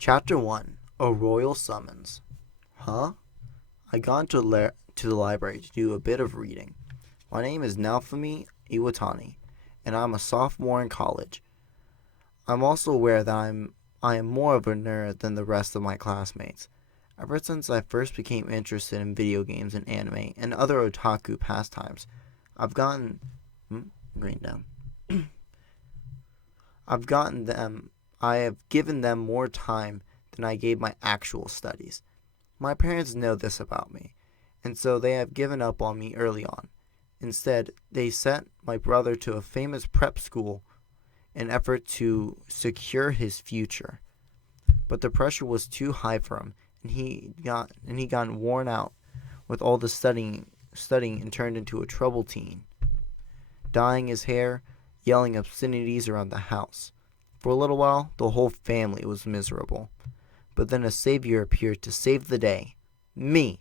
Chapter 1, A Royal Summons. Huh? I gone to the library to do a bit of reading. My name is Naofumi Iwatani, and I'm a sophomore in college. I'm also aware that I am more of a nerd than the rest of my classmates. Ever since I first became interested in video games and anime and other otaku pastimes, I've gotten green down. I've gotten them I have given them more time than I gave my actual studies. My parents know this about me, and so they have given up on me early on. Instead, they sent my brother to a famous prep school in an effort to secure his future. But the pressure was too high for him, and he got worn out with all the studying and turned into a troubled teen, dyeing his hair, yelling obscenities around the house. For a little while, the whole family was miserable. But then a savior appeared to save the day. Me!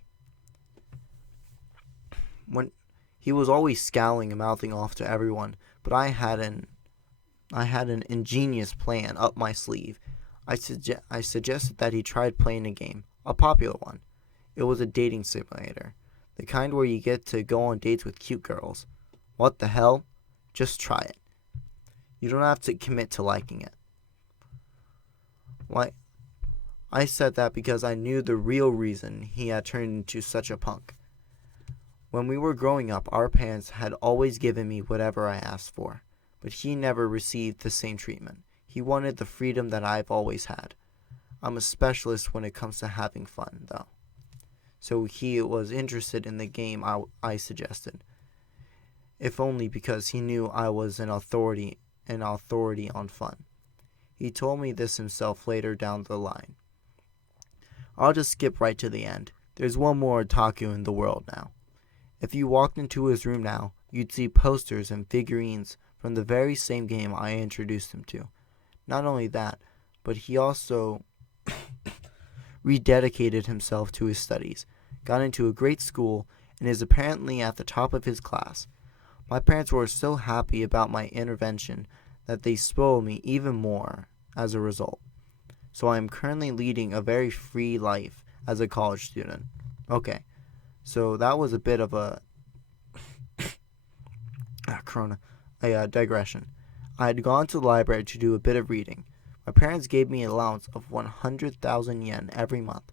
When he was always scowling and mouthing off to everyone, but I had an ingenious plan up my sleeve. I suggested that he tried playing a game, a popular one. It was a dating simulator, the kind where you get to go on dates with cute girls. What the hell? Just try it. You don't have to commit to liking it. Why? I said that because I knew the real reason he had turned into such a punk. When we were growing up, our parents had always given me whatever I asked for, but he never received the same treatment. He wanted the freedom that I've always had. I'm a specialist when it comes to having fun, though. So he was interested in the game I suggested, if only because he knew I was an authority on fun. He told me this himself later down the line. I'll just skip right to the end. There's one more otaku in the world now. If you walked into his room now, you'd see posters and figurines from the very same game I introduced him to. Not only that, but he also rededicated himself to his studies, got into a great school, and is apparently at the top of his class. My parents were so happy about my intervention that they spoiled me even more as a result. So I am currently leading a very free life as a college student. Okay, so that was a bit of a digression. I had gone to the library to do a bit of reading. My parents gave me an allowance of 100,000 yen every month.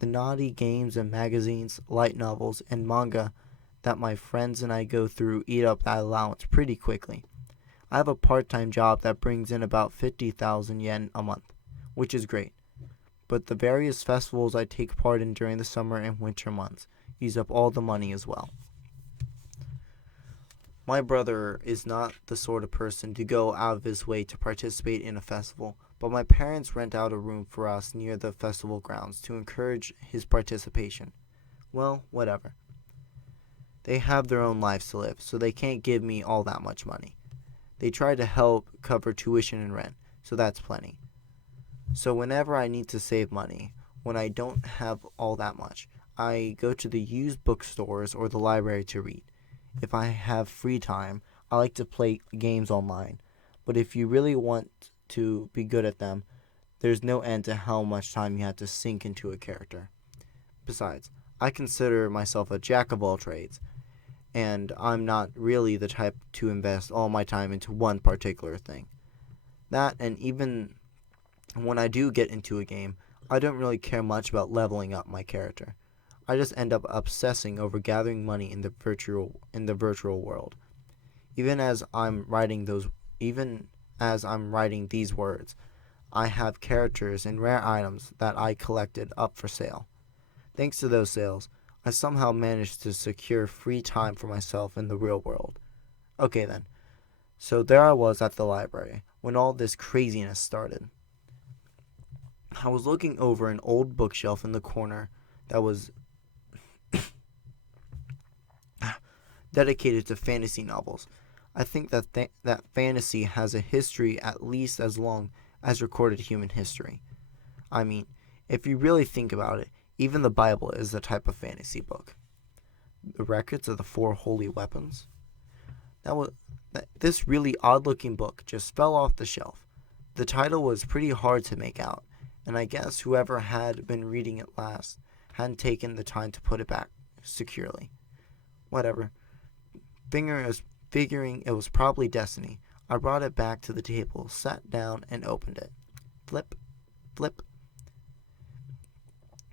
The naughty games and magazines, light novels, and manga that my friends and I go through eat up that allowance pretty quickly. I have a part-time job that brings in about 50,000 yen a month, which is great. But the various festivals I take part in during the summer and winter months use up all the money as well. My brother is not the sort of person to go out of his way to participate in a festival, but my parents rent out a room for us near the festival grounds to encourage his participation. Well, whatever. They have their own lives to live, so they can't give me all that much money. They try to help cover tuition and rent, so that's plenty. So whenever I need to save money, when I don't have all that much, I go to the used bookstores or the library to read. If I have free time, I like to play games online. But if you really want to be good at them, there's no end to how much time you have to sink into a character. Besides, I consider myself a jack of all trades, and I'm not really the type to invest all my time into one particular thing. That, and even when I do get into a game, I don't really care much about leveling up my character. I just end up obsessing over gathering money in the virtual world. Even as I'm writing these words, I have characters and rare items that I collected up for sale. Thanks to those sales, I somehow managed to secure free time for myself in the real world. Okay then, so there I was at the library when all this craziness started. I was looking over an old bookshelf in the corner that was dedicated to fantasy novels. I think that fantasy has a history at least as long as recorded human history. I mean, if you really think about it, even the Bible is a type of fantasy book. The records of the four holy weapons. This really odd-looking book just fell off the shelf. The title was pretty hard to make out, and I guess whoever had been reading it last hadn't taken the time to put it back securely. Whatever. Figuring it was probably destiny, I brought it back to the table, sat down, and opened it. Flip, flip.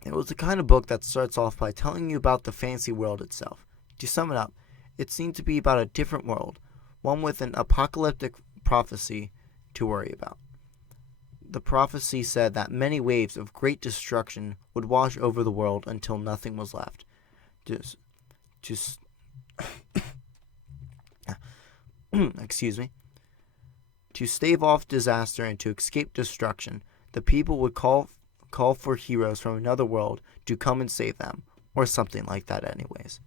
It was the kind of book that starts off by telling you about the fancy world itself. To sum it up, it seemed to be about a different world, one with an apocalyptic prophecy to worry about. The prophecy said that many waves of great destruction would wash over the world until nothing was left. Just excuse me. To stave off disaster and to escape destruction, the people would call for heroes from another world to come and save them, or something like that anyways.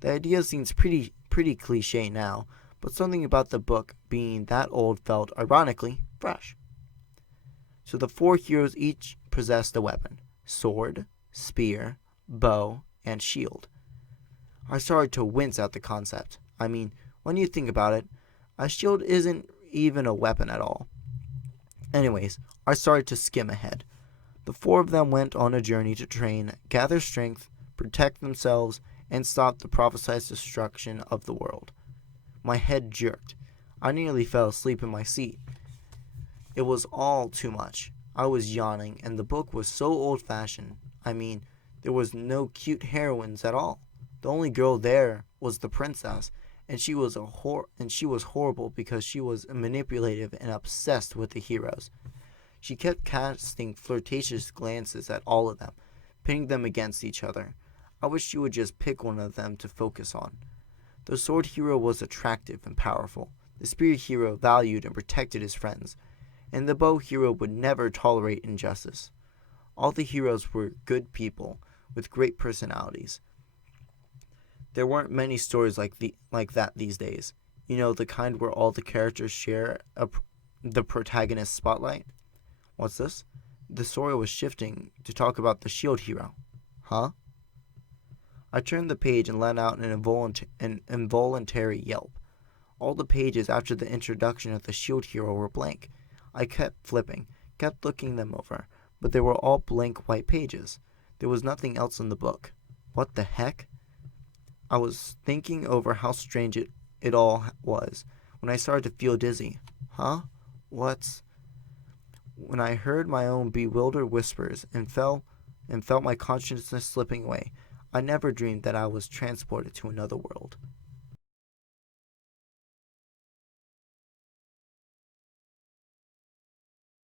The idea seems pretty cliche now, but something about the book being that old felt, ironically, fresh. So the 4 heroes each possessed a weapon: sword, spear, bow, and shield. I started to wince at the concept. I mean, when you think about it, a shield isn't even a weapon at all. Anyways, I started to skim ahead. The 4 of them went on a journey to train, gather strength, protect themselves, and stop the prophesied destruction of the world. My head jerked. I nearly fell asleep in my seat. It was all too much. I was yawning, and the book was so old-fashioned. I mean, there was no cute heroines at all. The only girl there was the princess, and she was horrible because she was manipulative and obsessed with the heroes. She kept casting flirtatious glances at all of them, pitting them against each other. I wish she would just pick one of them to focus on. The sword hero was attractive and powerful. The spear hero valued and protected his friends, and the bow hero would never tolerate injustice. All the heroes were good people with great personalities. There weren't many stories like that these days. You know, the kind where all the characters share the protagonist's spotlight. What's this? The story was shifting to talk about the shield hero. Huh? I turned the page and let out an involuntary yelp. All the pages after the introduction of the shield hero were blank. I kept flipping, kept looking them over, but they were all blank white pages. There was nothing else in the book. What the heck? I was thinking over how strange it all was when I started to feel dizzy. Huh? When I heard my own bewildered whispers and felt my consciousness slipping away, I never dreamed that I was transported to another world.